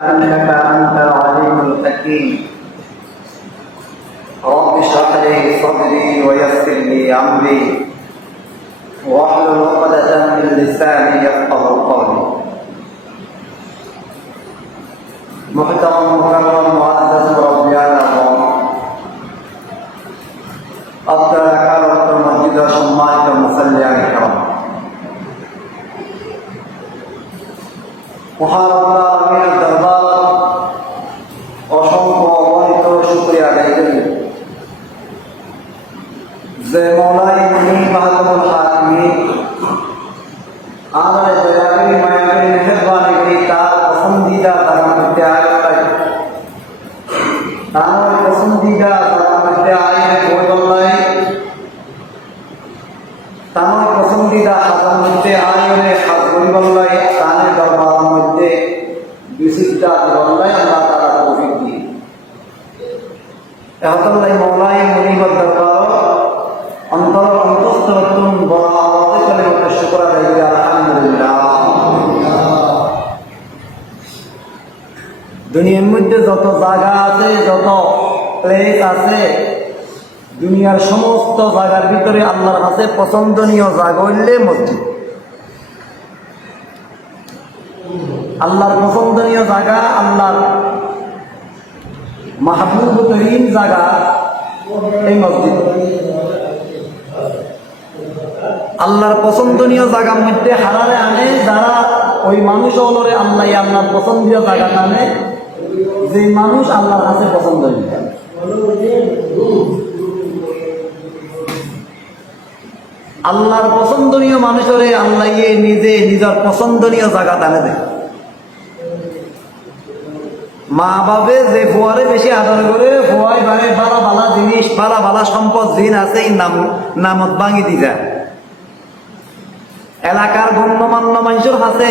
إنك أنت العليم الحكيم. رب اشرح لي صدري ويسر لي أمري واحلل عقدة من لساني يفقهوا قولي. محترم مكرم معزز ربي العظيم আপনার আকারত মসজিদ সম্মানিত মুসল্লিয়ান کرام মহান আল্লাহর দরবার অসংখ্য অগণিত শুকরিয়া আদায় করি যে মওলাই মুনি মাহমুদুল হাকিমি আমাদের দয়াকরি মায়াকরি মেহেরবানি করি তার পছন্দিদা ধর্মতে আয়োজন তার পছন্দিদা ধর্মতে আয়োজন বদলাই তার পছন্দিদা ধর্মতে আয়োজনে খাস পরিবল্লাই তার দরবার মধ্যে বিশিষ্ট বদলাই আল্লাহ তাআলা তৌফিক দিয়ে এহতাল্লাহ মওলাই মুনি দরবার অন্তর অন্তঃস্থলতুন বড় আওয়াজে কালিমাতুশ শুকর আদায় করি আলহামদুলিল্লাহ। দুনিয়ার মধ্যে যত জায়গা আছে, যত প্লেস আছে, দুনিয়ার সমস্ত জায়গার ভিতরে আল্লাহর কাছে পছন্দনীয় জায়গা হইলে মসজিদ। আল্লাহর পছন্দনীয় জায়গা, আল্লাহর মাহবুব তরিন জায়গা এই মসজিদ। আল্লাহর পছন্দনীয় জায়গার মধ্যে হারারে আনে যারা ওই মানুষ হলরে আল্লাহ আল্লাহর পছন্দনীয় জায়গা আনে, যে মানুষ আল্লাহর কাছে পছন্দনীয়। আল্লাহর পছন্দনীয় মানুষরে আল্লাহ নিজে নিজের পছন্দনীয় জায়গা টানে দেয়। মা বাবে যে ফোয়ারে বেশি আদর করে, ফোয়াই বারে বালা বালা জিনিস, বালা বালা সম্পদ জিন আছে নামত ভাঙি দি যায়। এলাকার গণ্যমান্য মানুষের কাছে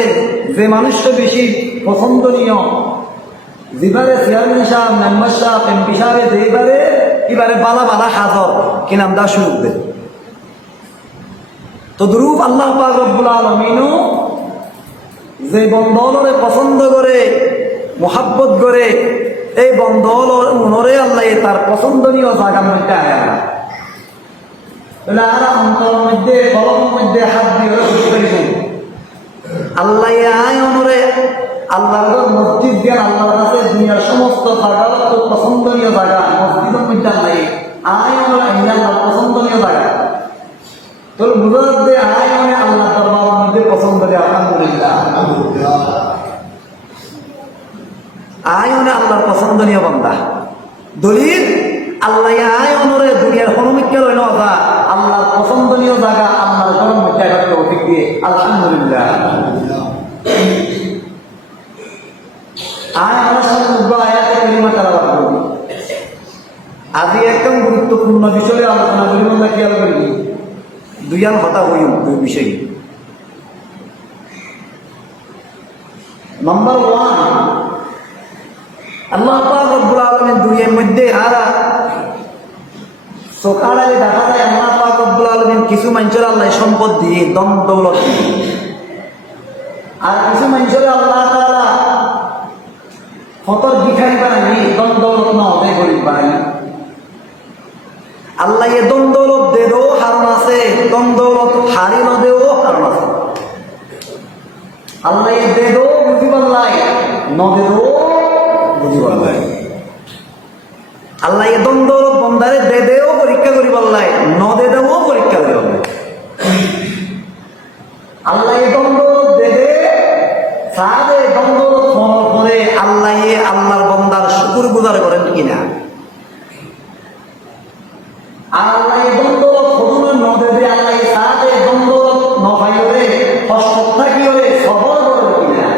যে মানুষটা বেশি পছন্দনীয়, যেবারে চেয়ারম্যান সাহেব, মেম্বার সাহেব, এমপি সাহেব, যেবারে এবারে বালা বালা হাজর কি নাম দা সুযোগ দেয়। তো দুরূপ আল্লাহ পাক রব্বুল আলামিনও যে বন্ধরে পছন্দ করে, মোহাব্বত করে, এই বন্ধর মনরে আল্লাহ তার পছন্দনীয় জায়গার মধ্যে আয়া অন্তর মধ্যে কলমের মধ্যে হাত দিয়ে আল্লাহ আয় অনুরে আল্লাহর মসজিদ জ্ঞান আল্লাহর কাছে দুনিয়ার সমস্ত জায়গা পছন্দনীয় জায়গা মসজিদের মধ্যে আল্লাহ আয় অনুরে আল্লাহর পছন্দনীয় জায়গা। তোর মুজাদ্দে আয় মানে আল্লাহ দরবারের মধ্যে পছন্দ দেয়। আলহামদুলিল্লাহ, আয় মানে আল্লাহর পছন্দনীয় বান্দা। দলিল আল্লাহ আয় অনুরে দুনিয়ার হনুমিককে রইল না, আল্লাহর পছন্দনীয় জায়গা আল্লাহর ঘরের মধ্যে একটা অধিক দিয়ে আলহামদুলিল্লাহ। আয় আমার সামনে আয়াতে কালিমা তেলাওয়াত করব। আজকে একদম গুরুত্বপূর্ণ বিষয়ে আলোচনা করি, আমরা খেয়াল করি দুইয়ান কথা হইম দুই বিষয়। নাম্বার 1, আল্লাহ পাক রব্বুল আলামিন দুনিয়ার মধ্যে আরা সকালে দেখা যায় আল্লাহ পাক রব্বুল আলামিন কিছু মানুষের আল্লাহ সম্পদ দিয়ে দম দৌলত দিয়ে, আর কিছু মানুষের আল্লাহ তাআলা ফতর ভিখারি বানাই দম দৌলত না হতে গরিব বানাই। আল্লাহ এ দম দৌলত দে দো হারণ আছে, দম দৌলত হারি ন দেও হারণ আছে। আল্লাহ এ দে দো বুঝি পাল্লাই, ন দে দো বুঝি পাল্লাই। আল্লাহ এ দম দৌলত বন্দারে দে দেও পরীক্ষা করি পাল্লাই, ন দে দেও পরীক্ষা করি পাল্লাই। আল্লাহ এ দম দৌলত দে দে সাদে দম দৌলত ফল করে আল্লাহ এ আল্লাহর বন্দার শুকর গুজার করেন কিনা। আল্লাহ দন্দলত হদুনা নদে দে আল্লাহ সাথে দন্দলত নভাইরে হসপত্তা কি হলে সবর করে কিনা।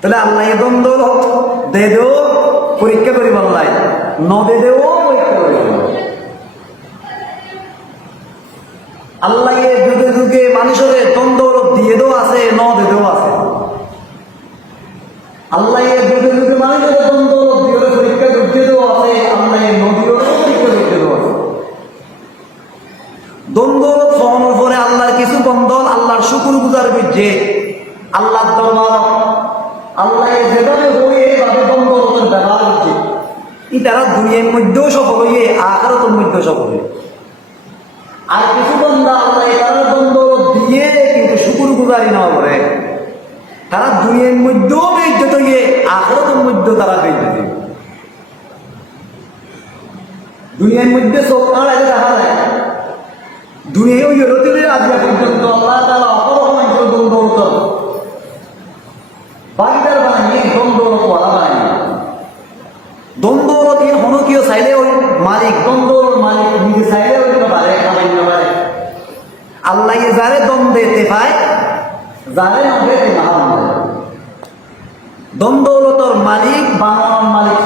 তাহলে আল্লাহ দন্দলত দে দেও পরীক্ষা করি বললাই, নদে দেও পরীক্ষা করি। আল্লাহ যুগে যুগে মানুষের দন্দলত দিয়ে দেও আছে, ন দে দেও আছে। আল্লাহ যুগে যুগে মানুষের দন্দলত দিয়ে পরীক্ষা করতে দেও আছে, আল্লাহ নদীরও পরীক্ষা করতে দেও আছে। দন্দলত ফোনের পরে আল্লাহর কিছু বন্ধন আল্লাহর শুকুর গুজার বুঝছে আল্লাহ দরবার আল্লাহ যেভাবে হয়ে এইভাবে দ্বন্দ্বের ব্যবহার করছে, তারা দুনিয়ার মধ্যেও সফল হইয়ে আখিরাতের মধ্যেও সফল হইয়ে। আর কিছু বান্দা আল্লাহ তারা দ্বন্দ্ব দিয়ে কিন্তু শুকরগুজারি না করে, তারা দুনিয়ার মধ্যেও বেইজ্জত হইয়ে আখিরাতের মধ্যেও তারা বেইজ্জত। দুনিয়ার মধ্যে চোখ আড়াইতে দেখা যায়, দুনিয়া ওই রতিদের আজিয়া পর্যন্ত আল্লাহ তাআলা অপরকম দ্বন্দ্ব বাগিদার বানিয়ে দ্বন্দ্বওয়ালা বানিয়ে। দ্বন্দ্বরত হনো কেউ চাইলে ওই মালিক, দ্বন্দ্বর মালিক নিজে চাইলে ওই পারে, খামাইতে পারে। আল্লাহ যারে দ্বন্দ্বেতে পায়, যারে নদেতে না হয়। দ্বন্দ্বলতর মালিক বানানোর মালিক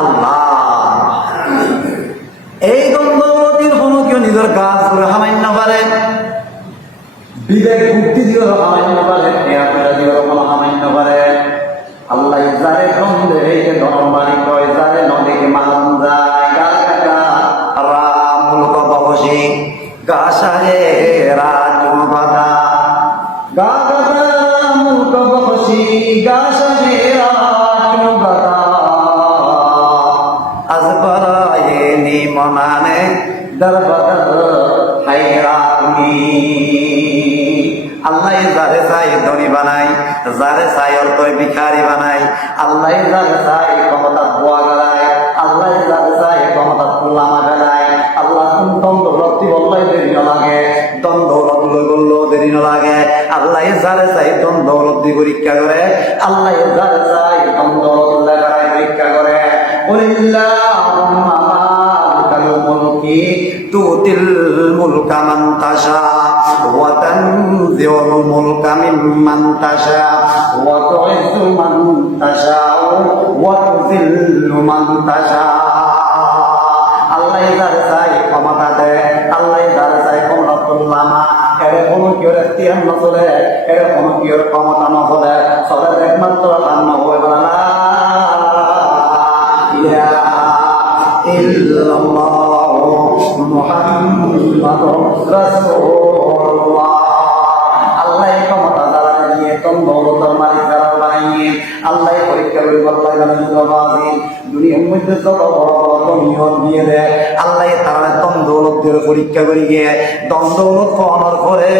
আল্লাহ। এই দ্বন্দ্বলতির হনো কেউ নিজের কাজ করে খামাইতে পারে, বিবেক বুদ্ধি দিয়েও খামাইতে পারে, দিয়েও কোনো খামাইতে পারে। আল্লাহ যারে দ্বন্দ্বে হইতে ধর্ম মালিক হয়, যারে নদীকে মান যায় গাল কাকা রামুল কবসী গাছারে রাজুম বাদা গা গাদা রামুল কবসী গাছারে রাজুম বাদা আজ বরায়ে নি মনানে দরবাদর হাইরানি। আল্লাহ যারে চাই ধনী বানাই, যারে চাই অর্থ ভিখারি বানাই। আল্লাহ যারে চাই ক্ষমতা বোয়া গলায়, আল্লাহ যারে চাই ক্ষমতা লামা গলায়। আল্লাহ কোন দ্বন্দ্বলত বললাই দেরি না লাগে, দ্বন্দ্বলত বললো দেরি না লাগে। আল্লাহ যারে চাই দ্বন্দ্বলত দি পরীক্ষা করে, আল্লাহ যারে চাই দ্বন্দ্বলত লাগায় পরীক্ষা করে। ওয়াল্লাহুম্মা মালিকাল মুলকি তুতিল মুলকা মান তাশা ওয়া তানজিউল মুলকা মিম্মান তাশা ওয়া তুইজ্জু মান তাশা ওয়া তুযিল্লু মান তাশা। আল্লাহ যার চাই ক্ষমতা দেয়, আল্লাহ যার চাই ক্ষমতা তুল্লামা। এর কোনো কি ওর এখতিয়ার না চলে, এর কোনো কি ওর ক্ষমতা না চলে, চলে একমাত্র আল্লাহ হয়ে বলা মুহাম্মাদুর রাসূলুল্লাহ। আল্লাহ ক্ষমতা দ্বারা নিয়ে দ্বন্দ্বলতার মালিক দ্বারা বানিয়ে আল্লাহ পরীক্ষা করে আল্লাহ জানেন দুনিয়ার মধ্যে যত বড় বড় নিয়ম দিয়ে দেয়, আল্লাহ তারা দ্বন্দ্বলত দিয়ে পরীক্ষা করে গিয়ে দ্বন্দ্বলত পাওয়ার পরে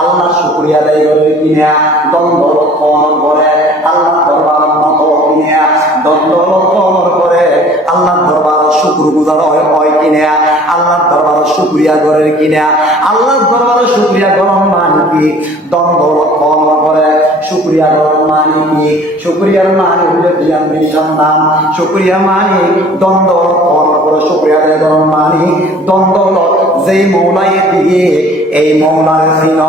আল্লাহ শুকরিয়া আদায় করে কিনা, দ্বন্দ্বলত পাওয়ার পরে আল্লাহ দরবার মতো কিনা, দ্বন্দ্বলত পাওয়ার পরে আল্লাহ দরবার শুকরগুজার হয় কিনা, আল্লাহ দরবার শুকরিয়া করে কিনা। আল্লাহ দরবার শুকরিয়া গরম মানে কি? দ্বন্দ্বলত পাওয়ার পরে শুকরিয়া গরম মানে কি? শুকরিয়ার মানে হলে বিয়ান সন্তান, শুকরিয়া মানে দ্বন্দ্বলত পাওয়ার পরে শুকরিয়া গরম মানে দ্বন্দ্বলত যেই মৌলাই দিয়ে এই মৌলার চিন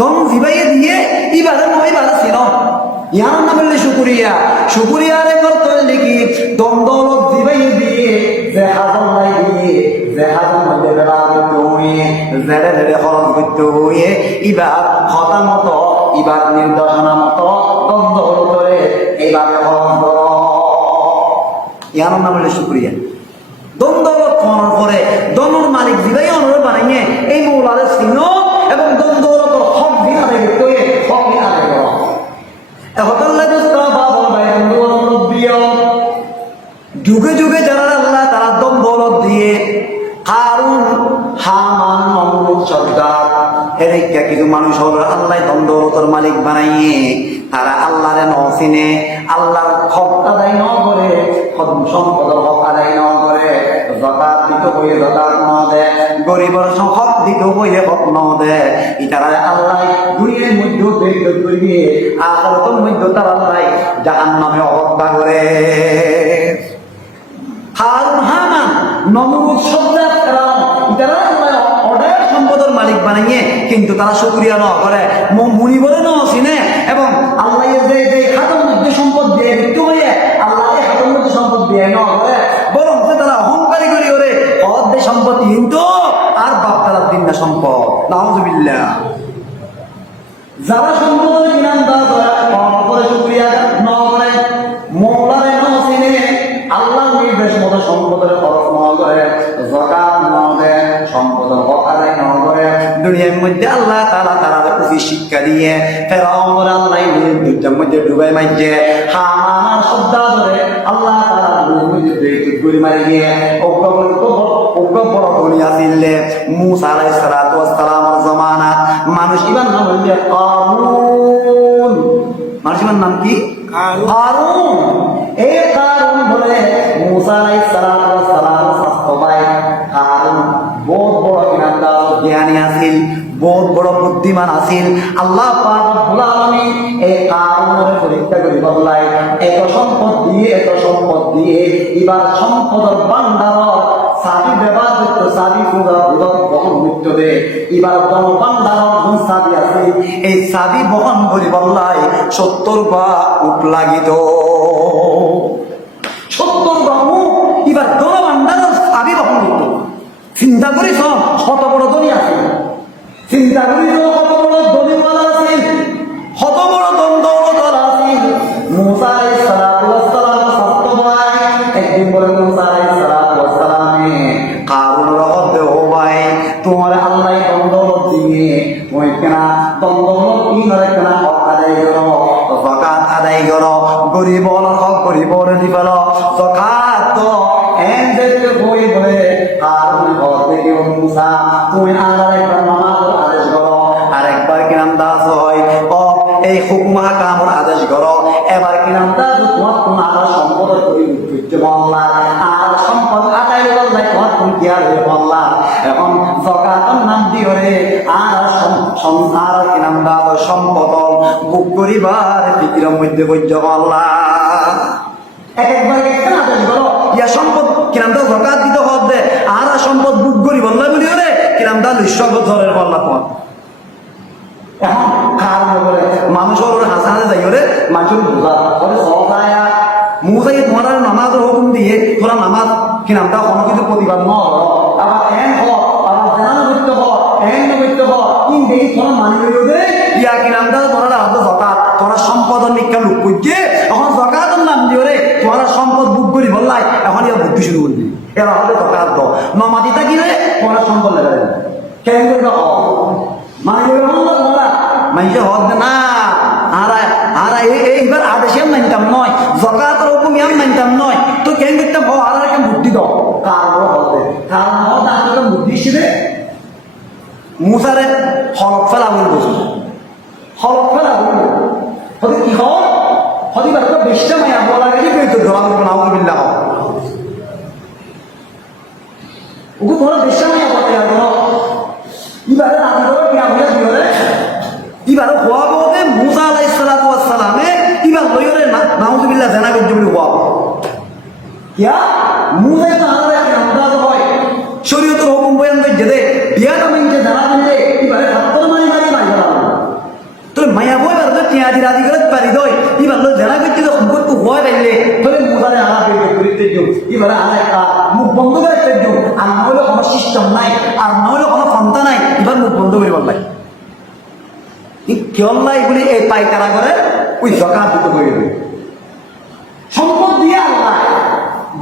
দম জিবাইয়ে দিয়ে ইবারে ইবারে চিন ইয়ার নাম হলে শুকরিয়া। শুকরিয়ারে করতে লিখি দ্বন্দ্বলত জিবাইয়ে দিয়ে যে হাজার দিয়ে যে হাজার মধ্যে বেড়া করতে হয়ে জেড়ে জেড়ে খরচ করতে হয়ে ইবার হতা মতো ইবার নির্দেশনা মতো দ্বন্দ্বলত করে এইভাবে খরচ কর, ইয়ার নাম হলে শুকরিয়া। দ্বন্দ্বলত করার পরে দ্বন্দ্বর মালিক জিবাই অনুরোধ বানাইয়ে এই মৌলারে চিহ্ন এবং দ্বন্দ্বলত হক দিন আদায় করতে হয়ে হক দিন আদায় করা। যুগে যুগে যারা আল্লাহ তারা দ্বন্দ্বলত দিয়ে কারুন হামান নমরুদ সর্দার এদিকে কিছু মানুষ হল আল্লাহ দ্বন্দ্বলতর মালিক বানাইয়ে তারা আল্লাহরে ন চিনে, আল্লাহর হক আদায় ন করে, সম্পদের হক আদায় ন করে, যাকাত দিতে হয়ে যাকাত ন দেয়, গরিবের হক দিতে হয়ে হক ন দেয়। ইতারা আল্লাহ দুনিয়ার মধ্যে বেইজ্জত করিয়ে আখিরাতের মধ্যে তারা আল্লাহ জাহান্নামে অবস্থা করে। হারুন হামান নমরুদ সর্দার তারা আল্লাহ অর্ডার সম্পদের মালিক বানিয়ে কিন্তু তারা শুকরিয়া ন করে, মুনি বলে ন চিনে এবং আল্লাহ যে খাতের মধ্যে সম্পদ দিয়ে মৃত্যু হয়ে আল্লাহ খাতের মধ্যে সম্পদ দিয়ে ন করে, বরং তারা অহংকারী করি করে অর্ধে সম্পত্তি কিন্তু আর বাপ তারা দিন না সম্পদ। নাউযুবিল্লাহ। যারা সম্পদের ইনাম দেওয়া করে শুকরিয়া ন করে, মৌলারে ন চিনে, আল্লাহ নির্দেশ মতো সম্পদের খরচ ন করে, যাকাত ন দেয়, সম্পদের হক আদায় ন করে, দুনিয়ার মধ্যে আল্লাহ তাআলা তারা তাফসীর শিক্ষা দিয়ে ফেরাউন আল্লাহ দুইটার মধ্যে ডুবাই মাইছে হামান শব্দ ধরে আল্লাহ তাআলা মধ্যে দুইটি গুলি মারি দিয়ে বড় ধনী আসিলে মুসা আলাইহিস সালাতু ওয়াস সালামের জামানাত মানুষ ইবার নাম হইলে কারুন মানুষের নাম কি কারুন এই কারুন বলে মুসা আলাইহিস সালাতু ওয়াস সালাম শাস্ত্র ভাই কারুন বহুত বড় জ্ঞানী আছিল বহুত বড় বুদ্ধিমান আছিল আল্লাহ পাক রব্বুল আলামিন এই কারুনের পরীক্ষা করে বললাই এত সম্পদ দিয়ে এবার সম্পদের ভান্ডার সাবি ব্যবহার করতে সাবি পুরা বুধক বহন মুক্ত দে এবার কোন ভান্ডার কোন সাবি আছে এই সাবি বহন করে বললাই 70 বা উট লাগিত 70 বা এবার দোনো ভান্ডার সাবি বহন করত চিন্তা করিস কত বড় ধনী আছে চিন্তা করিস কত বড় ধনীওয়ালা আছে কত বড় দন্দওয়ালা আছে মুসা আলাইহিস সালাতু ওয়াস সালাম সত্য ভাই একদিন বলে মুসা আলাইহিস সালাতু ওয়াস সালামে কারুনের হদে ও ভাই তোমার আল্লাহ দন্দওয়ালা দিয়ে তুমি কেনা দন্দওয়ালা কি করে কেনা হক আদায় করো যাকাত আদায় করো গরিবর হক গরিবর দিবেন যাকাত তো এন্ডেতে বই বলে কারুন ঘর থেকে মুসা তুমি আল্লাহর একটা নামাজের আদেশ করো আরেকবার কি নাম দাস হয় ও এই হুকুম হাকামের আদেশ করো এবার কি নাম দাস তোমার কোন আল্লাহ সম্পদ করি উঠতে বললা আর সম্পদ আদায় করলে তোমার কোন কি আর বললা এখন যাকাতের নাম দিওরে আর সংসার কি নাম দাস সম্পদ বুক করিবার ফিকিরের মধ্যে বৈজ্য বললা একবার একটা আদেশ করো ইয়া সম্পদ কিরাম দা যাকাত দিতে হবে আর সম্পদ বুক করি বললা বলি ওরে কিরাম দা লিশব ধরের বললা কোন এখন কার বলে মানুষ ওর হাসানে যাই ওরে মানুষ বুঝা ওরে সহায়া মুজাই তোমার নামাজের হুকুম দিয়ে তোরা নামাজ কিরাম দা কোনো কিছু প্রতিবাদ ন আবার এন হ আবার জানা করতে হ এন করতে হ ইন দেই তোরা মানি লইও দে ইয়া কিরাম দা তোরা আদো যাকাত তোরা সম্পদ নিকা লুক কইতে এখন যাকাতের নাম দিও রে তোরা সম্পদ বুক করি বললাই এখন ইয়া বুদ্ধি শুরু করবি এরা হবে যাকাত দাও নমাজি থাকি রে তোরা সম্পদ লাগা কেন করবে মানি লইও না তোরা মাইজে হদ না আর এইবার আদেশ আমি মানতাম নয় যাকাতের হুকুম আমি মানতাম নয় তো কেন করতে হ আর একটা বুদ্ধি দাও কারণ হতে কারণ হদ আর বুদ্ধি শিবে মুসারে হলক ফেলা বলবো হলক ফেলা বলবো হতে কি হল হতে বার তো বেশটা মায়া বলা গেলে কিন্তু ধরা করবো না বিল্লাহ ওকে তোরা বেশটা মায়া বলা গেল এবারে রাজি ধরো কিনা বুঝা কি হলে এবারে হওয়া বলতে মুসা আলাইহিস সালাতু ওয়াস সালামে এবার লইরে নাউযুবিল্লাহ জানা করতে বলি হওয়া কিয়া মুসা তো আলাদা একটা আন্দাজ হয় শরীয়তের হুকুম বয়ান করে দে বিয়াটা মাইনতে জানা দিলে এবারে হাতর মারি মাইরা তো মায়া বই বার তো টিয়া দিরা দি গলত পারি দই এবার লো জানা করতে তো হুকুম তো হয় বাইলে তবে মুসারে আলা বের করিতে দিও এবারে আলা একটা মুখ বন্ধ করে দিও আর না হলে কোনো সিস্টেম নাই আর না হলে কোনো পন্থা নাই এবার মুখ বন্ধ করে বললাই কেল্লাই বলে এই পাইকারা করে ওই যাকাত দিতে হইবে সম্পদ দিয়ে আল্লাহ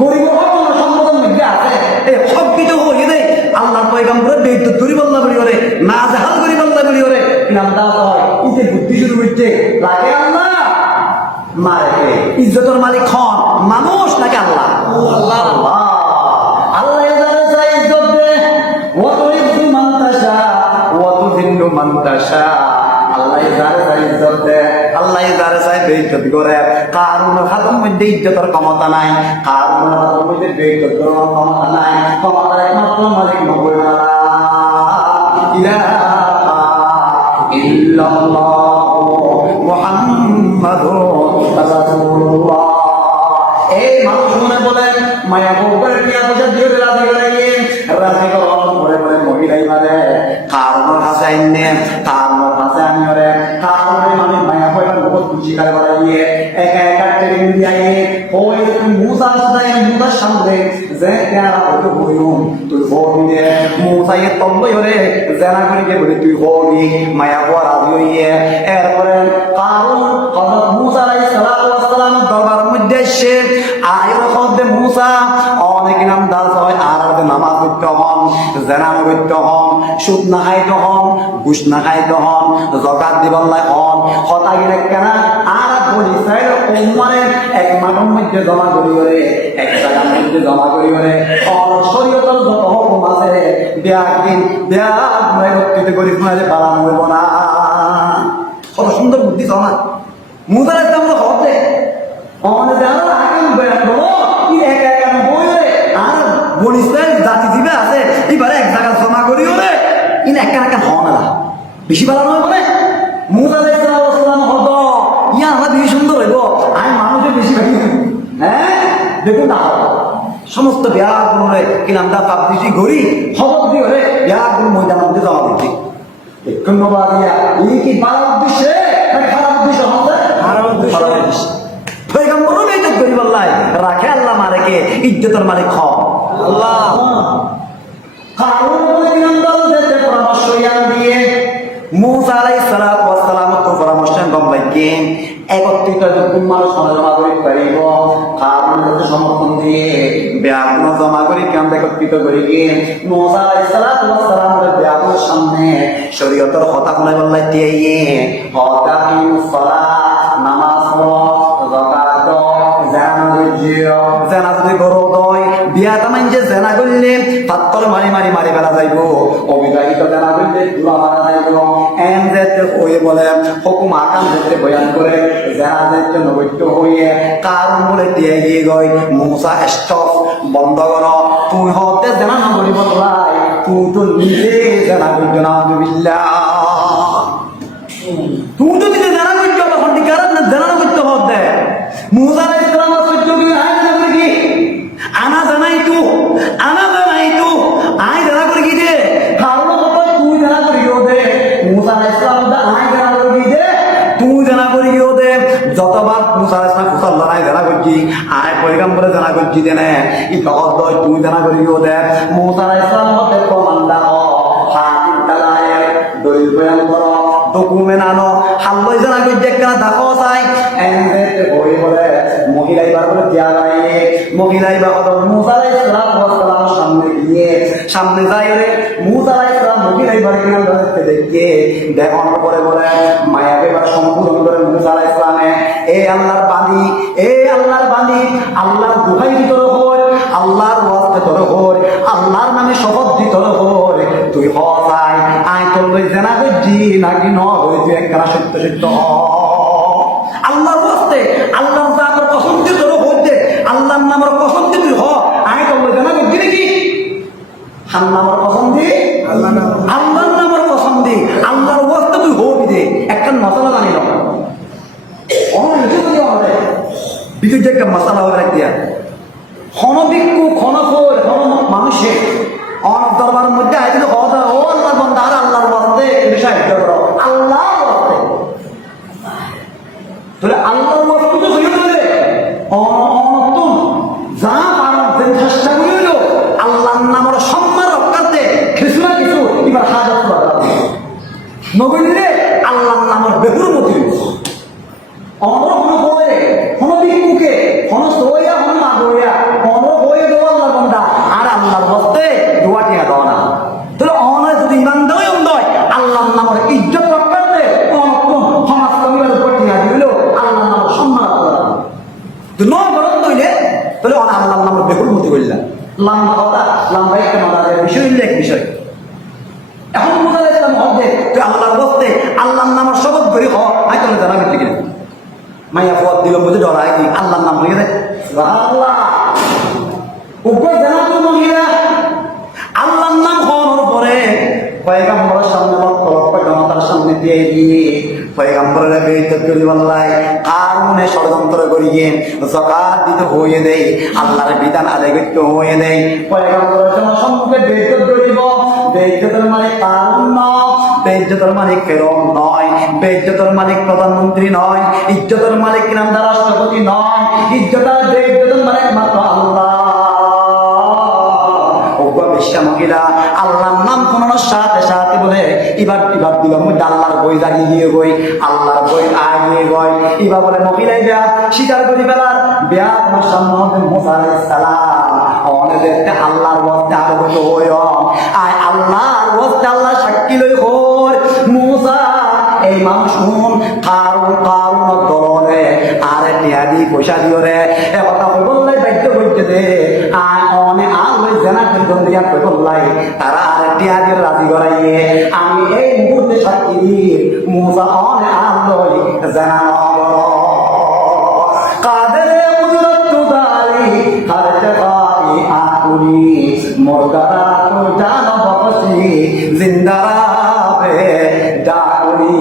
গরিব হওয়ার সম্পদের মধ্যে আছে এই সব কিছু হয়ে দেয় আল্লাহ পয়গম্বরের বেদ ধরি বললা বলি ওরে না জাহাল করি বললা বলি ওরে নাম দাও হয় ইতে বুদ্ধি শুরু হইছে লাগে আল্লাহ মারে ইজ্জতের মালিক খন মানুষ নাকি আল্লাহ আল্লাহ আল্লাহ যারা চাই ইজ্জত দে ওয়া তুইযু মান তাশা ওয়া তুযিল্লু মান তাশা আল্লাহ যারা চাই ইজ্জত দে আল্লাহ যারা চাই বেইজ্জত করে কারুনের হাতের মধ্যে ইজ্জতের ক্ষমতা নাই কারুনের হাতের মধ্যে বেইজ্জত করার ক্ষমতা নাই ক্ষমতা একমাত্র মালিক নবী ইলাহা ইল্লাল্লাহ মুহাম্মাদুর রাসূলুল্লাহ এই মানুষ মনে বলে মায়া বউকে টিয়া পয়সা দিয়ে রাজি করন করে করে মহিলাই মারে কারণের কাছে আইনে কারণের কাছে আনি ওরে কারণে মানে মায়া পয়সা বহুত খুশি করে বাড়াইয়ে একা একা ট্রেনিং দিয়ে ওই মুসা সাথে মুসার সামনে যে কেরা হইতো বইউন তুই হবি দে মুসায়ে তল্লই ওরে জানা করে কে বলে তুই হবি মায়া বড় রাজি হইয়ে এরপরে কারণ হযরত মুসা আলাইহিস সালাম দরবার মধ্যে এসে আয়ের মধ্যে মুসা অনেক নাম দাস হয় আর নামাজ পড়তে হন জেনা নগত্য হন, সুদ না খাইতে হন, ঘুষ না খাইতে হন, জকাত দিবল্লাই হন, হতা গিলে কেনা আর বলি চাইলে ওমানের এক মাঠের মধ্যে জমা করি করে, এক জায়গার মধ্যে জমা করি করে, শরীয়তের যত হুকুম আছে ব্যাগ করি শোনালে পালানো হইব না। কত সুন্দর বুদ্ধি জমা মুদার একটা আমরা হবে আমাদের জানা আগে আর বলিসেন জাতি দিবে আছে এবারে এক জায়গা জমা করি হলে ইন একটা একটা হওয়া না বেশি পালানো হবে না। মুদারে হত ইয়া আমার বেশি সুন্দর হইব আমি মানুষের বেশি ভাবি। হ্যাঁ দেখুন না সমস্ত ব্যাগুলো কিনাম দা পাবলিশি ঘড়ি খবর দিয়ে হলে ব্যাগুলো ময়দান মধ্যে জমা দিচ্ছি ধন্যবাদ ইয়া এই কি ভালো উদ্দেশ্যে খারাপ উদ্দেশ্য হবে খারাপ উদ্দেশ্য পয়গম্বরও বেইজ্জত করি বললাই রাখে আল্লাহ মালিকে ইজ্জতের মালিক হ আল্লাহ। কারণ কিনাম দা যেতে পরামর্শ ইয়ান দিয়ে মুসা আলাইহিস সালাতু ওয়াস সালাম তো পরামর্শ গম লাগেন একত্রিত যখন মানুষ জমা করি পারিব কারণ সমর্থন দিয়ে ব্যাগুন জমা করি কেমন একত্রিত করি গিয়ে মুসা আলাইহিস সালাতু ওয়াস সালামের ব্যাগুনের সামনে শরীয়তের কথা শুনাই বললাই দিয়ে হতা কিমুস সালাত নামাজ পড়ো যাকাত দাও জানা দিও জানা যদি করো দই বিয়া তামান যে জানা করলে পাত্তর মারি মারি মারি ফেলা যাইব অবিবাহিত জানা করলে দুলা মারা যাইব এন যেতে হয়ে বলে হুকুম আকাম যেতে বয়ান করে জানা যেতে নবৈত্য হয়ে কারণ বলে দিয়ে গিয়ে গই মুসা স্টপ বন্ধ কর তুই হতে জানা না করি বলাই তুই তো নিজে জানা করছ না বিল্লাহ তুই তো নিজে জানা করছ তখন কি কারণ না জানা করতে হতে মুসা আলাইহিস সালাম সহ্য কি আয় জানা করি কি আনা জানাই তু আয় জানা করি কি দে কারণ কথা তুই জানা করি দে মুসা আলাইহিস সালাম দা আয় জানা করি কি দে তুই জানা করি কি দে যতবার মুসা আলাইহিস সালাম কুসাল লড়াই জানা করছি আয় পয়গম্বরে জানা করছি দেনে ই তখন দই তুই জানা করি কি দে মুসা আলাইহিস সালাম হতে প্রমাণদা হ হাকিম তালায়ে দলিল বয়ান করো ডকুমেন্ট আনো হাল্লই জানা করি দেখনা দেখো চাই এনে বই বলে মহিলাই বার বলে দিয়া গাইলে মহিলাই বা হলো মুসা আলাইহিস সালাম সামনে গিয়ে সামনে যাই রে মুসা আলাইহিস সালাম মহিলাই বার কিনা ধরতে দেখে দেখানোর পরে বলে মায়াকে বা সম্পূর্ণ করে মুসা আলাইহিস সালামে আল্লাহর বাণী আল্লাহর দুহাই দিতর হল আল্লাহর ওয়াস্তে তোর হল আল্লাহর নামে শপথ দিতর হল তুই হসাই আয় তোর লই জানা করছি নাকি ন হই তুই একখানা সত্য সত্য আল্লাহর ওয়াস্তে আল্লাহর জাতের কসম দিয়ে তোর হইতে আল্লাহর নামের কসম দিয়ে তুই হ আয় তোর লই জানা করছি নাকি আল্লাহর নামের কসম দিয়ে আল্লাহর নামের কসম দিয়ে আল্লাহর ওয়াস্তে তুই হবি দে একখান মশলা জানি না বিদ্যুৎ একটা মশলা হবে দিয়া ক্ষণভিক্ষু ক্ষণফোর ক্ষণ মানুষের অনেক দরবারের মধ্যে আইলে ও আল্লাহর বান্দা আর আল্লাহর ওয়াস্তে সাহায্য করো আল্লাহর ওয়াস্তে তাহলে আল্লাহর ওয়াস্তে তো হয়ে গেলে অনতুন যা পারো যে চেষ্টা করিল আল্লাহর নামের সম্মান রক্ষার্থে কিছু না কিছু এবার হাজার নগরীরে আল্লাহর নামের বেহুর মতি অনর কোনো বলে কোনো ভিক্ষুকে কোনো সইয়া কোনো না দইয়া কোনো বইয়ে দেওয়া আল্লাহর বান্দা আর আল্লাহর হস্তে দোয়া টিয়া দেওয়া না তাহলে অনয় যদি ইমান দেওয়াই অন্ধয় আল্লাহর নামের ইজ্জত রক্ষার্থে সমাজ কমিবার উপর টিয়া দিল আল্লাহর নামের সম্মান করা তো ন গরম দইলে তাহলে অন আল্লাহর নামের বেহুর মতি বললাম লম্বা কথা লম্বা একটা মাদারের বিষয় এক বিষয় এখন মুসা আলাইহিস সালাম হবে তুই আল্লাহর হস্তে আল্লাহর নামের শপথ করি হ আই তোলে জানাবি ঠিক না মাইয়া পথ দিল বুঝে ডরাই কি আল্লাহর নাম হয়ে গেছে আল্লাহ উপর জানা তো মহিলা আল্লাহর নাম হওয়ার পরে পয়গম্বরের সামনে পয়গম্বরের সামনে দিয়ে গিয়ে পয়গম্বরের বেইজ্জত করি বললাই কারণে ষড়যন্ত্র করিয়ে যাকাত দিতে হয়ে দেয় আল্লাহর বিধান আদায় করতে হয়ে দেয় পয়গম্বরের সম্মুখে বেইজ্জত করিব বেইজ্জতের মানে কারণ নয় বেইজ্জতের মালিক ফেরন নয় বেইজ্জতের মালিক প্রধানমন্ত্রী নয় ইজ্জতের মালিক নামদার রাষ্ট্রপতি নয় বেইজ্জতের মালিক মাত্র আল্লাহ মহিলা আল্লাহর নাম কোনোর সাথে সাথে বলে এবার দিল মধ্যে আল্লাহর বই জাগিয়ে দিয়ে গই আল্লাহর বই আগিয়ে গই এবার বলে মহিলাই বিয়া স্বীকার করি ফেলার বিয়া তোমার সামনে মুসা আলাইহিস সালাম অনেকটা আল্লাহর ওয়াস্তে আর হইতো আয় আল্লাহর ওয়াস্তে আল্লাহ সাক্ষী লই হর মুসা এই মানুষুন কারণ দলে আর টিয়াদি পয়সা দিও রে এ কথা বললাই বাধ্য করতে দে আয় অনেক আলোয় জানা কিন্তু দিয়া বললাই তারা আর টিয়াদি রাজি করাইয়ে আমি এই মুহূর্তে সাক্ষী দিই মুসা অনেক আলোয় জানা কাদের কুদরত তুদারি হারতে পাই আকুনি মোরগারা তো জানো বকসি জিন্দারা বে ডাকুনি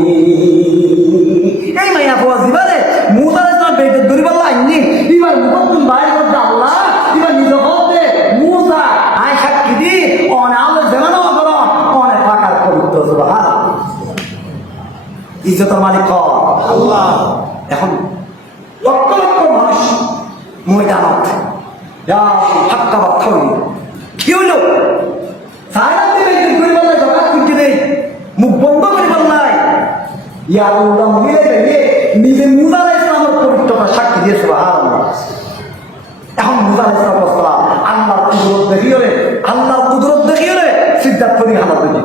এই মাইয়া ফওয়াজি বলে মুসা আলাইহিস বেইতে দুরিবাল্লাহ আইনি ইবার মুকদ্দম বাইরে করতে আল্লাহ ইবার নিজ বলতে মুসা আয় সাক্ষী দি অন আলো জানানো করো অনে পাকার পবিত্র সুবহানাল্লাহ ইজ্জতের মালিক আল্লাহ এখন লক্ষ লক্ষ মানুষ ময়দানত হাক্কা বাক্কা কি হইল সারা দিনে করে বললাই জবাব করতে নেই মুখ বন্ধ করে বললাই ইয়ার উল্লাহ মিলে গেলে নিজে মুসা আলাইহিস সালামের পবিত্রতা সাক্ষী দিয়েছে সুবহানাল্লাহ এখন মুসা আলাইহিস সালাম আল্লাহর কুদরত দেখিয়ে রে আল্লাহর কুদরত দেখিয়ে রে সিদ্ধাত করি হালাত দিই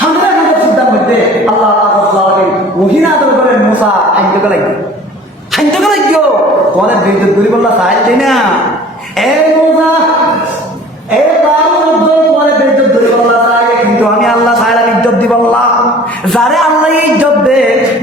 হামরা হামরা সিদ্ধাত মধ্যে আল্লাহ তাআলা ওহিনা দর করে মুসা আইতে গলাই খাইতে গেলে কেউ তোমাদের বিদ্যুৎ গুলি বললা চাইছে না এই মুসা এই কারণ তোমাদের বিদ্যুৎ গুলি বললা চাই কিন্তু আমি আল্লাহ ছাড়া ইজ্জত দিব আল্লাহ যারে আল্লাহ ইজ্জত দে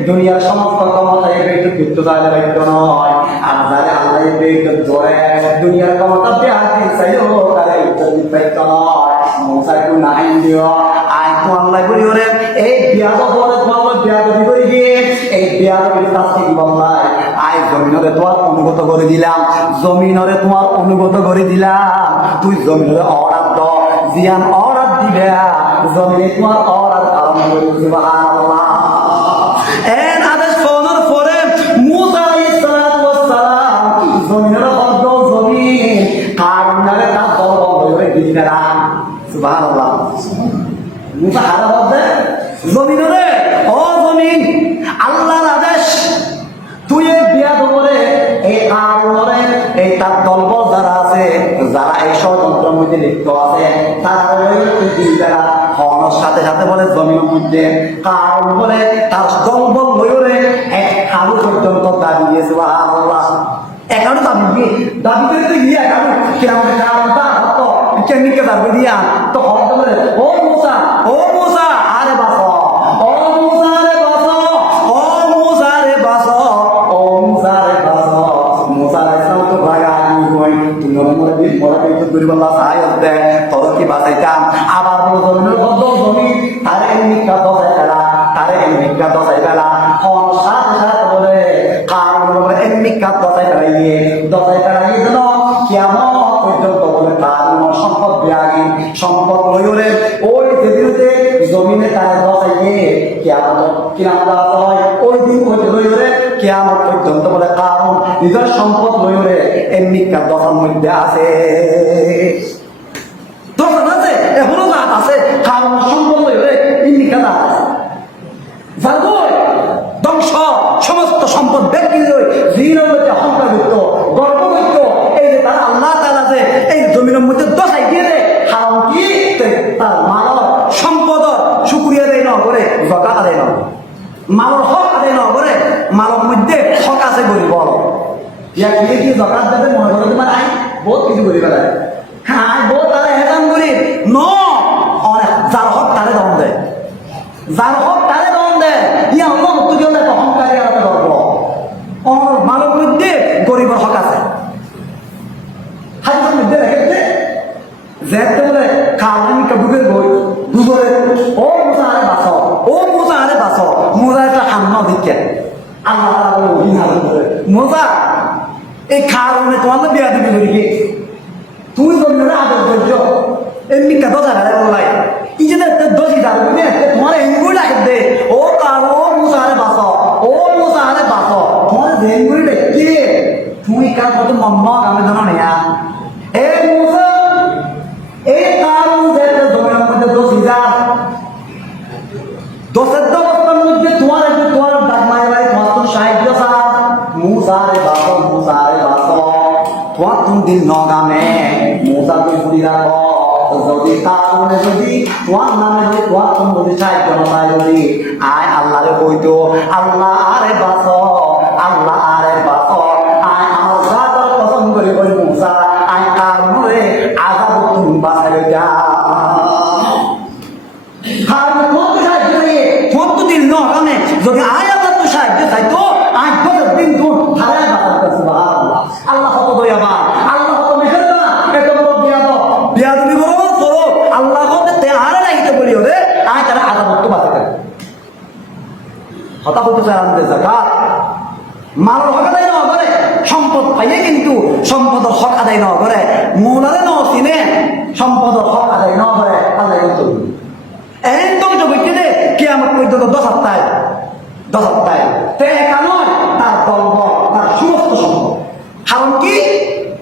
দুনিয়ার সমস্ত ক্ষমতা এই বিদ্যুৎ চাইলে বাধ্য নয় আর যারে আল্লাহ বিদ্যুৎ ধরে দুনিয়ার ক্ষমতা দেয়া চাইলেও তারা ইজ্জত বাধ্য নয় মুসা একটু নাই দিও আয় তো আল্লাহ করি ওরে এই বিয়াদ বলে তোমার বিয়াদি করে গিয়ে এই বিয়াদের কাছে কি বললাই আয় জমিনরে তোমার অনুগত করে দিলাম জমিনরে তোমার অনুগত করে দিলাম তুই জমিনরে অরাত দ জিয়ান অরাত দিবে জমিনে তোমার অরাত কারণ করে সুবহানাল্লাহ এন আদেশ ফোনের পরে মুসা আলাইহিস সালাম জমিনরে অর্ধ জমিন কারণরে তার দল হয়ে দিলেরা সুবহানাল্লাহ মুসা হারা বলতে জমিনরে ও জমিন আল্লাহর আদেশ তুই এই বিয়া ধরে এই কারণে এই তার দলবল যারা আছে যারা এই ষড়যন্ত্রের মধ্যে লিপ্ত আছে তারা তারা হওয়ার সাথে সাথে বলে জমিনের মধ্যে কারণ বলে তার দলবল লইরে এক হালু পর্যন্ত দাঁড়িয়েছে আল্লাহ একাউন্ট দাবি করে তো গিয়ে একাউন্ট কিরকম কারণটা হতো কেমনিকে দাবি দিয়া তো হতো বলে ও মুসা আরে বাস ও মুসা রে বাস ও মুসা রে বাস ও মুসা রে বাস মুসা রে সাউ তো ভাগা আমি কই তুমি আমার দিন বড় কিছু দুর্বলতা সাহায্য দে তোর কি বাঁচাইতাম আবার বড় জমির বদ্ধ জমি তারে এমনিকা দশাই ফেলা হন সাথে সাথে বলে কারণ বলে এমনিকা দশাই ফেলাইয়ে যেন কেমন পর্যন্ত বলে তার সম্পদ বিয়াগী সম্পদ লইরে ওই যেদিনতে জমিনে তারা দশাইয়ে কেমন হয় ওই দিন লইরে কেমন পর্যন্ত বলে কারণ নিজের সম্পদ লইরে এমনিকা দশার মধ্যে আছে দশা আছে এখনো দাঁত আছে কারণ সম্পদ লইরে এমনিকা দাঁত আছে ধ্বংস সমস্ত সম্পদ ব্যক্তি অহংকার করত গর্ব করত এই যে তারা আল্লাহ তাআলা যে এই জমিনের মধ্যে দশাই দিয়ে দেয় হারাম কি তার মানব সম্পদ শুকরিয়া দেয় না করে জকাত আদায় না মানব হক আদায় না করে মানব মধ্যে হক আছে বলি বল ইয়া কি জকাত দেবে মনে করে তোমার আই বহুত কিছু করি বেলায় হ্যাঁ বহুত তারা হেজাম করি ন অনেক যার হক তারে দম দেয় যার হক তারে দম দেয় ইয়া অন্য তুই অহংকারী আর গর্ব মানব মধ্যে গরিবের হক আছে হাদিসের মধ্যে রেখেছে যেতে বলে কারণ কাবুকের বই দুজরে ও মুসা আরে বাস মুসা একটা হান্না দিকে আল্লাহ তাআলা ওহিনা করে মুসা এই কারণে তোমার বিয়া দিবি করি কি তুই জমিনে আদর করছ এমনি কথা জায়গা বললাই এই যে দোষী দাঁড়াবে তোমার এমনি লাগে দে ও কারো মুসা আরে বাস তোমার জেনগুলি দেখি তুমি কার কত মম্মক আমি জানো না এই মুসা এই কারণ যে জমিনের মধ্যে দোষী যা দোষের অবস্থার মধ্যে তোমার ডাক মারে তোমার তো সাহায্য মুসা রে বাস তোমার তুমি দিন নগামে মোজাকে ঘুরি রাখো যদি তার যদি তোমার নামে যদি তোমার যদি সাহায্য নয় যদি আয় আল্লাহরে কইতো আল্লাহ আরে বাস আল্লাহ আরে বাস আয় আমার গাছর পছন্দ করে বলি মোজা আয় তার মনে আঘাত তুমি বাসায় যা যদি আয় আল্লাহ তো সাহায্য চাইতো আয় দিন দূর হারায় আল্লাহ হত দয়াবা আল্লাহ হত মেহেরবান এত বড় বিয়াদবি বড় করো আল্লাহ হতে তে আরে লাগিতে বলি ওরে আয় তারা আদালত তো বাঁচে হতা হতে চায় আমাদের যাকাত মালের হক আদায় না করে সম্পদ পাইয়ে কিন্তু সম্পদের হক আদায় না করে মৌলারে ন চিনে সম্পদের হক আদায় না করে আদায় করতে একদম জমিতে কে আমার পর্যন্ত 10 সপ্তাহে তে একা নয় তার দলব তার সমস্ত সম্পদ কারণ কি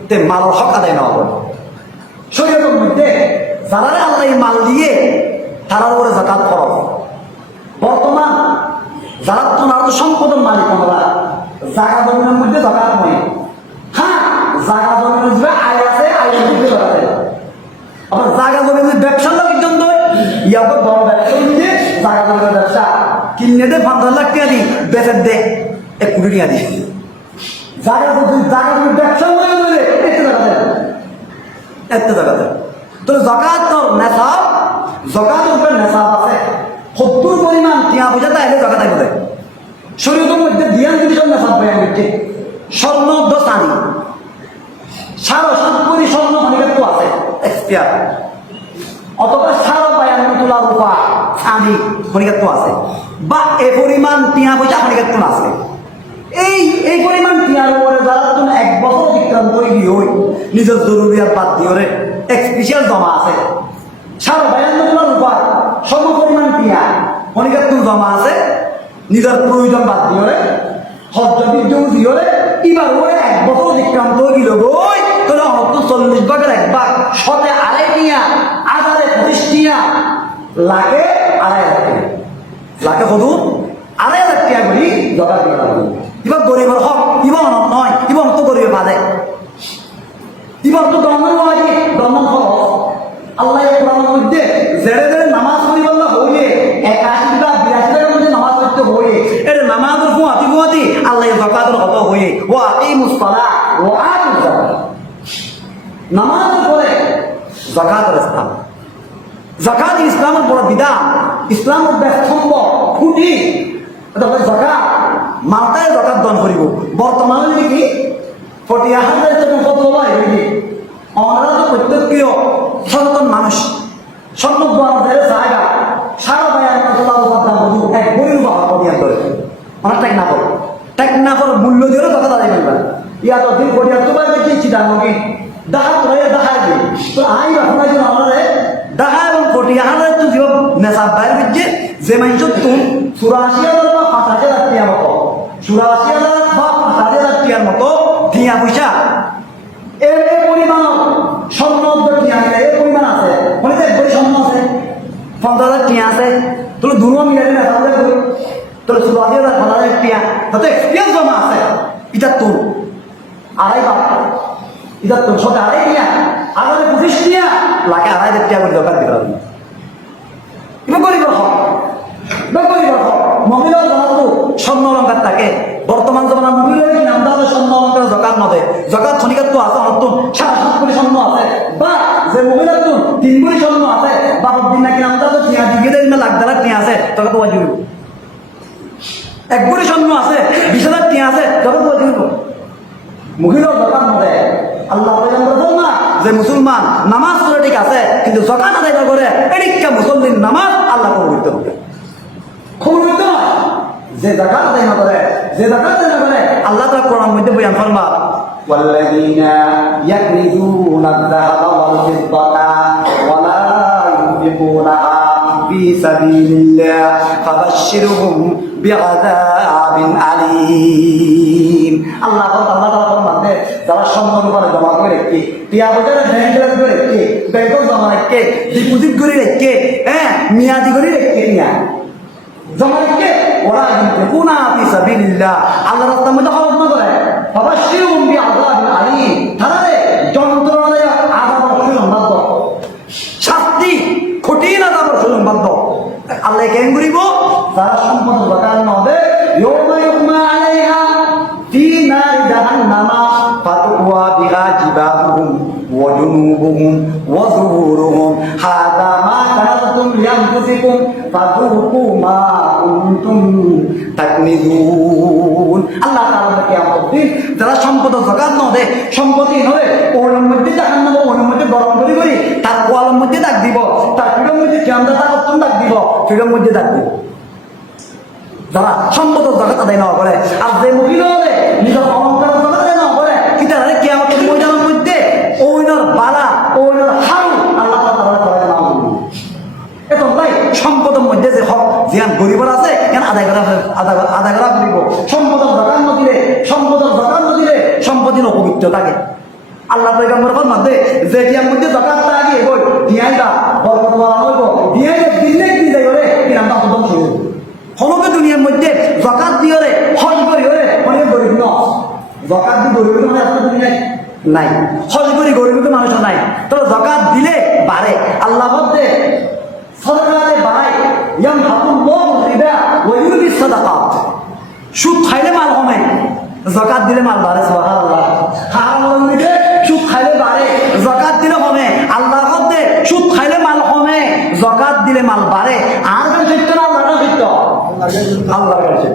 তে মালের হক আদায় না করে শরীয়তের মধ্যে যারা আল্লাহ মাল দিয়ে তারার উপরে যাকাত খরচ বর্তমান যারা তোমার তো সম্পদের মালিক আমরা জায়গা জমিনের মধ্যে যাকাত নয় হ্যাঁ জায়গা জমিনের যে আয় আছে আয়ের মধ্যে যাকাত আবার জায়গা জমিনের ব্যবসার লোকের জন্য ইয়াকে বড় ব্যবসা দিয়ে জায়গা জমিনের ব্যবসা কিনে দে 50 লাখ টাকা দি বেচে দে 1 কোটি টাকা দি জায়গা জমির ব্যবসা মনে বলে এত জায়গাতে তো যাকাত তো নেশাব যাকাতের উপরে নেশাব আছে 70 পরিমাণ টিয়া পয়সা তাইলে যাকাত আইবে শরীয়তের মধ্যে দিয়ান যদি সব নেশাব বয়ান করছে স্বর্ণ 10 আনি 7.5 কোটি স্বর্ণ অনেক তো আছে এক্সপিয়ার অথবা 52 তোলা রূপা আনি অনেক তো আছে বা এই পরিমাণ টিয়া পয়সা অনেক তো আছে এই পরিমাণ টিয়ার উপরে যারা তুমি 1 বছর অতিক্রম করে হই নিজের জরুরিয়াত বাদ দিয়ে স্পেশাল জমা আছে 52 তোলা রূপা সম পরিমাণ টিয়া অনেক তো জমা আছে নিজের প্রয়োজন বাদ দিয়ে হজ্জ বিদ্যুৎ দিয়ে এবার ওরে 1 বছর অতিক্রম করে গই তোরা 40 ভাগের 1 ভাগ শতে আড়াই টিয়া আধারে 25 টিয়া লাখে 2.5 লাখে কত 2.5 টিয়া করি জগা দিয়ে এবার গরিবের হক ইবা অনত নয় ইবা অনত গরিবে বাদে এবার তো দমন হয় দমন হক আল্লাহ কোরআনের মধ্যে জেরে জেরে নামাজ পড়ি বললে হইয়ে 81 টা 82 টার মধ্যে নামাজ পড়তে হইয়ে এর নামাজের ফুয়াতি আল্লাহ যাকাতের হক হইয়ে ওয়া আকিমুস সালাহ ওয়া আতুজ যাকাত নামাজের পরে যাকাতের স্থান যাকাত ইসলামের বড় বিধান ইসলামের ব্যস্তম্ভ খুঁটি এটা হলো যাকাত মালটায় যাকাত দান করিব বর্তমানে কি 40,000 টাকা কত হয় কি আমরা তো প্রত্যেকীয় সচেতন মানুষ স্বর্ণদ্বার জায়গা সারা বায়ান দাম বলু এক বইয়ের বাবা দিয়া ধরে অনেক টেকনাফর মূল্য দিয়েও কথা দাঁড়িয়ে ফেলবেন ইয়া তো দিন কোটিয়া তোমার দেখি চিন্তা নাকি দেখা তোরা দেখা দিই তো আই রাখা যে আমাদের দেখা এবং 40,000 তো জীব নেশাব বাইর হচ্ছে যে মানুষ তুমি 84,000 বা 5,000 টাকার মতো 84,000 বা 5,000 টাকার মতো দিয়া পয়সা এর পরিমাণ স্বর্ণ টিয়া এর পরিমাণ আছে মানে বই স্বর্ণ আছে 50,000 টিয়া আছে তাহলে দুনো মিলালে না তাহলে তাহলে 84,000 5,000 টিয়া তাতে এক্সপিরিয়েন্স জমা আছে এটা তো 2.5 লাখ এটা তো ছোট 2.5 টিয়া আগে 25 টিয়া লাখে 2.5 টিয়া করে দরকার দিতে হবে এবার গরিবের হক মহিলা জানাতো স্বর্ণ অলঙ্কার থাকে বর্তমান জমানা মহিলার কি নাম দেওয়া স্বর্ণ অলঙ্কার জকাত নদে জকাত শনিকার তো আছে অর্থ 7.5 কোটি স্বর্ণ আছে বা যে মহিলার তো 3 কোটি স্বর্ণ আছে বা দিন নাকি নাম দেওয়া টিয়া দিকে লাখ লাখ টিয়া আছে তখন তো বাজিব 1 কোটি স্বর্ণ আছে 20,000 টিয়া আছে তখন তো বাজিব মহিলার জকাত নদে আল্লাহ বলেন না যে মুসলমান নামাজ পড়ে ঠিক আছে কিন্তু জকাত আদায় না করে এদিকে মুসলমান নামাজ আল্লাহ কবুল করতে হবে খবর হইতো না যে যাকাত আদায় না করে আল্লাহ তাআলা কোরআনের মধ্যে বয়ান ফরমা ওয়াল্লাযীনা ইয়াকনিজুনা আয-যাহাবা ওয়াল ফিদ্দাতা ওয়া লা ইউনফিকুনাহা ফি সাবিলিল্লাহ ফাবাশশিরহুম বিআযাবিন আলীম আল্লাহ তাআলা ফরমাতে যারা সম্মান করে জমা করে রেখে টিয়া বাজারে ব্যাংকে করে রেখে ব্যাংকে জমা রেখে ডিপোজিট করে রেখে মেয়াদি করে রেখে নিয়া জমা রেখে ওরা ইউনফিকুনা ফি সাবিলিল্লাহ আল্লাহর রাস্তার মধ্যে খরচ না করে ফাবাশশিরহুম বিআযাবিন আলীম তারা وجوههم وظهورهم هذا ما كنزتم لأنفسكم فذوقوا ما كنتم تكنزون আল্লাহ তাআলা কিয়ামত দিন যারা সম্পদ যাকাত না দেয় সম্পত্তি নয় ওর মধ্যে জাহান্নাম ওর মধ্যে গরম করি তার কোয়ালের মধ্যে ডাক দিব তার ফিরের মধ্যে জান্নাত তার ডাক দিব ফিরের মধ্যে ডাক দিব যারা সম্পদ জাকাত আদায় না করে আর যে মহিলা হবে নিজের অহংকার জাকাত আদায় না করে কিটা রে কিয়ামতের ময়দানের মধ্যে ওইনার বালা ওইনার হাল আল্লাহ তাআলা করে না এখন ভাই সম্পদের মধ্যে যে হক জ্ঞান গরিবের আছে জ্ঞান আদায় করা করিব সম্পদের জাকাত না দিলে সম্পদের অপবিত্র থাকে আল্লাহ পয়গম্বর ফরমাতে যে টিয়ার মধ্যে জাকাত লাগে কই দিয়াইটা বরকত বলা হইব দিয়াইটা দিলে কি যাই করে কিরাম তা বন্ধ হইব হলকে দুনিয়ার মধ্যে জাকাত দিয়রে হজ করি হরে অনেক গরিব ন জাকাত দি গরিব মানে আসলে দুনিয়ায় নাই হজ করি গরিব মানুষ নাই তো জাকাত দিলে বাড়ে আল্লাহ বলতে সরকারে বাড়ায় ইয়াম হাকুল্লাহু রিবা ওয়া ইউবি সাদাকাত সুদ খাইলে মাল কমে জাকাত দিলে মাল বাড়ে সুবহানাল্লাহ হারাম দিলে সুদ খাইলে বাড়ে জাকাত দিলে কমে আল্লাহ বলতে সুদ খাইলে মাল কমে জাকাত দিলে মাল বাড়ে আর কেন শিখতে না আল্লাহ শিখতে আল্লাহ কাছে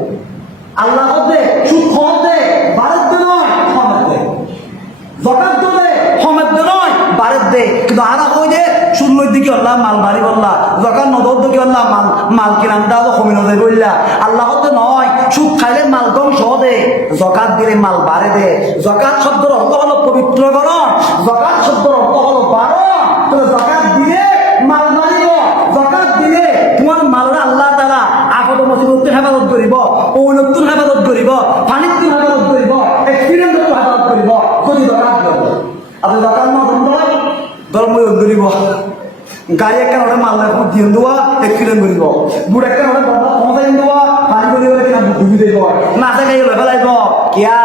আল্লাহ বলতে সুদ কমতে বাড়তে নয় কমতে জাকাত দিলে কমতে নয় বাড়তে কিন্তু আর কই দে সুন্নর দিকে আল্লাহ মাল বাড়ি বললা জাকাত নদর দিকে আল্লাহ মাল কিরাম দাও কমে নদে বললা আল্লাহ বলতে নয় সুদ খাইলে মাল ধ্বংস দে জাকাত দিলে মাল বাড়ে দে জাকাত শব্দের অর্থ হলো পবিত্রকরণ জাকাত শব্দের অর্থ হলো বাড়ন তো জাকাত দিলে মাল বাড়িব জাকাত দিলে তোমার মালরা আল্লাহ তাআলা আপদ মুসিবত হেফাজত করিব ঔনত্তুর হেফাজত করিব পানিত্তুর হেফাজত করিব এক্সপেরিয়েন্সের হেফাজত করিব যদি জাকাত দিও আপনি জাকাত না দেন ধর্ম করিব গাড়ি একটা ওটা মাল দিয়ে দেওয়া এক্সিডেন্ট করিব বুড় একটা ওটা পৌঁছাই দেওয়া পানি করিব কিনা ডুবি দেব নাচে খাই লই ফেলাইব কিয়া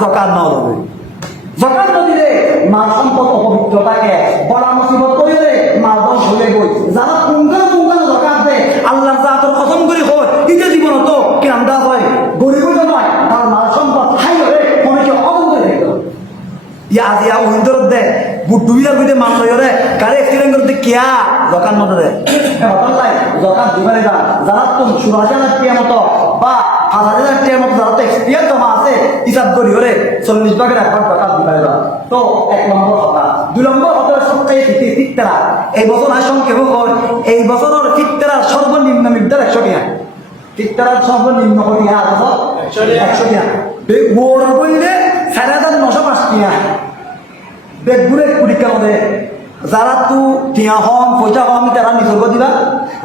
জকাত না হবে জকাত দিলে মাল সম্পদ অপবিত্র থাকে বড় মুসিবত করিলে মাল ধ্বংস হয়ে গই যারা পুঙ্খান জকাত দেয় আল্লাহ জাতর কসম করে হয় ইতে জীবন তো কিরাম দা হয় গরিব নয় তার মাল সম্পদ খাই হয়ে অনেকে অবন্ধ হয়ে গেল ইয়া উইন্ডোর দে বুডুবিলা বুদে মান লয়রে গাড়ি অ্যাক্সিডেন্ট করতে কিয়া দোকান মত দে হতালাই দোকান দিবারে যা যারা তো 16000 টাকা মতো বা 5000 টাকা মতো যারা তো এক্সপিরিয়েন্স জমা আছে হিসাব করি হরে 40 ভাগের একবার দোকান দিবারে যা তো এক নম্বর কথা দুই নম্বর কথা সবটাই ফিতরা এই বছর সংক্ষেপ হয় এই বছরের ফিতরার সর্বনিম্ন মিকদার 100 টাকা ফিতরার সর্বনিম্ন কত টাকা 100 টাকা ওর বললে 4905 টাকা বেগুনে পরীক্ষা করে যারা তো টিয়া হম পয়সা হম তারা নিজর্গ দিবা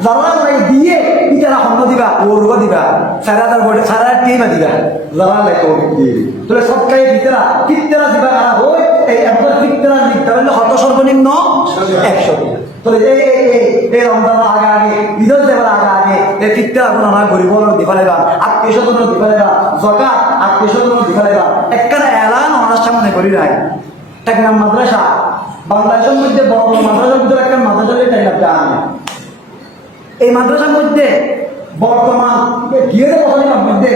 যারা দিয়ে তারা হম দিবা ওর্গ দিবা 4000 বটে 4000 টিবা দিবা যারা লেখো দিয়ে তাহলে সবটাই ফিতরা দিবা আর হই এই একবার ফিতরা দিতে হলে কত সর্বনিম্ন 100 টাকা তাহলে এই রমজান আগে ঈদের দেবার আগে এই ফিতরা কোন না গরিব দিবা লাগা আত্মীয়স্বজন দিবা লাগা যাকাত আত্মীয়স্বজন দিবা লাগা একখানা এলান আমার সামনে করি নাই এক নাম মাদ্রাসা বাংলাদেশের মধ্যে বড় মাদ্রাসার ভিতরে একটা মাদ্রাসা এই মাদ্রাসার মধ্যে বর্তমান মধ্যে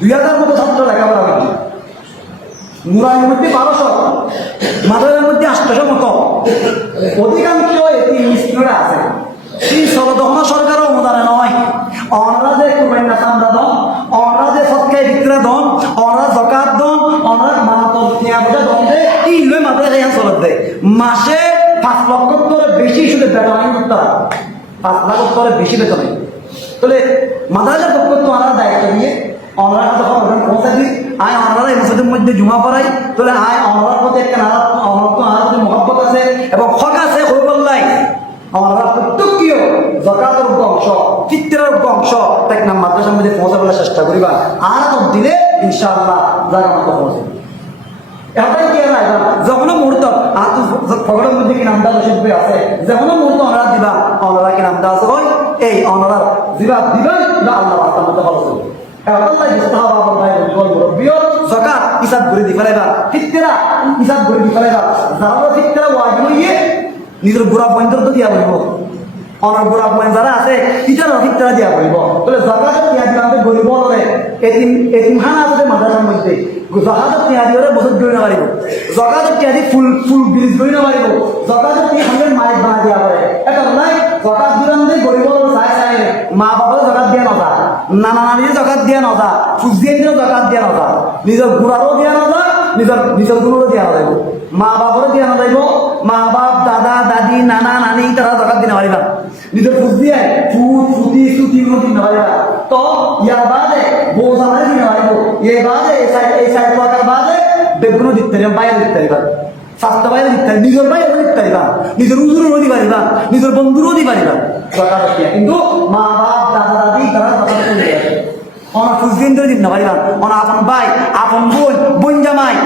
2000 মতো ছাত্র লেখাপড়া করছে নুরানির মধ্যে 1200 মাদ্রাসার মধ্যে 800 মতো অধিকাংশ স্কুলে আছে এই সলদহনা সরকার অনুদানে নয় অনরা যে কুরবানি চান্দা দন অনরা যে সৎকায় বিক্রা দন অনরা জাকাত দন অনরা মানত নিয়া বোঝা দন দে এই লই মাদ্রাসা এখন চলত দেয় মাসে 5 লক্ষ করে বেশি শুধু বেতন আইন করতে 5 লাখ করে বেশি বেতন তাহলে মাদ্রাসার পক্ষ তো অনরা দায়িত্ব নিয়ে অনরা যখন পৌঁছা দিই আয় অনরা এই মসজিদের মধ্যে জুমা পড়াই তাহলে আয় অনরার প্রতি একটা অনরার প্রতি মহব্বত আছে এবং হক আছে হইবল্লাই আমরা প্রত্যেকীয় জাকাতের অংশ ফিতরার অংশ তাই নাম মাদ্রাসার মধ্যে পৌঁছাবার চেষ্টা করিবা আর তো দিলে ইনশাআল্লাহ জায়গা মতো পৌঁছে এটাই কি না যখন মুহূর্ত আর তো ফগড়ের মধ্যে কি নামটা শিল্পী আছে যখন মুহূর্ত আমরা দিবা আমরা কি নামটা আছে হয় এই আমরা দিবা না আল্লাহ রাস্তার মধ্যে ভালো চলবে আল্লাহ ইস্তাহাবা বলবাই বল মুরব্বিও যাকাত হিসাব করে দি ফেলাইবা ফিতরা হিসাব করে দি ফেলাইবা যারা ফিতরা ওয়াজিব হইয়ে নিজের গোড়া পয়েন্ট তো দিয়া বলব অনেক গোড়া পয়েন্ট যারা আছে ইটার অধিকতা দিয়া বলব তাহলে জাকাত দিয়া দিলাম গরিব হলে এতিমখানা আছে মাদ্রাসার মধ্যে জাকাত দিয়া দিয়ে বছর ধরে না পারিব জকাতের টিয়াদি ফুল ফুল ব্রিজ করি না পারিব জকাতের টিয়া আমাদের মায়ের বানা দিয়া পারে এটা নাই জকাত দিলাম যে গরিব চাই চাই মা বাবাও জকাত দিয়া নজা নানা নানিও জকাত দিয়া নজা ফুজিয়েও জকাত দিয়া নজা নিজের বুড়ারও দিয়া নজা নিজের গুণরও দিয়া নজাইব মা বাবারও দিয়া নজাইব মা বাপ দাদা দাদি নানা নানি তারা জকাত দিতে পারিবা নিজের ফুজ দিয়ে ফুট ফুটি সুতি গুলো দিতে পারিবা তো ইয়ার বাদে বউ জামাই দিতে পারিব এই বাদে এই সাইড ওয়াকার বাদে বেগুনও দিতে পারিবা বাইরে দিতে পারিবা স্বাস্থ্য বাইরে দিতে পারিবা নিজের বাইরে দিতে পারিবা নিজের উজুরও দিতে পারিবা নিজের বন্ধুরও দিতে পারিবা জকাত দিয়া কিন্তু মা বাপ দাদা দাদি তারা জকাত করে অনা ফুজদিন ধরে দিন না পারিবা অনা আপন ভাই আপন বোন বোন জামাই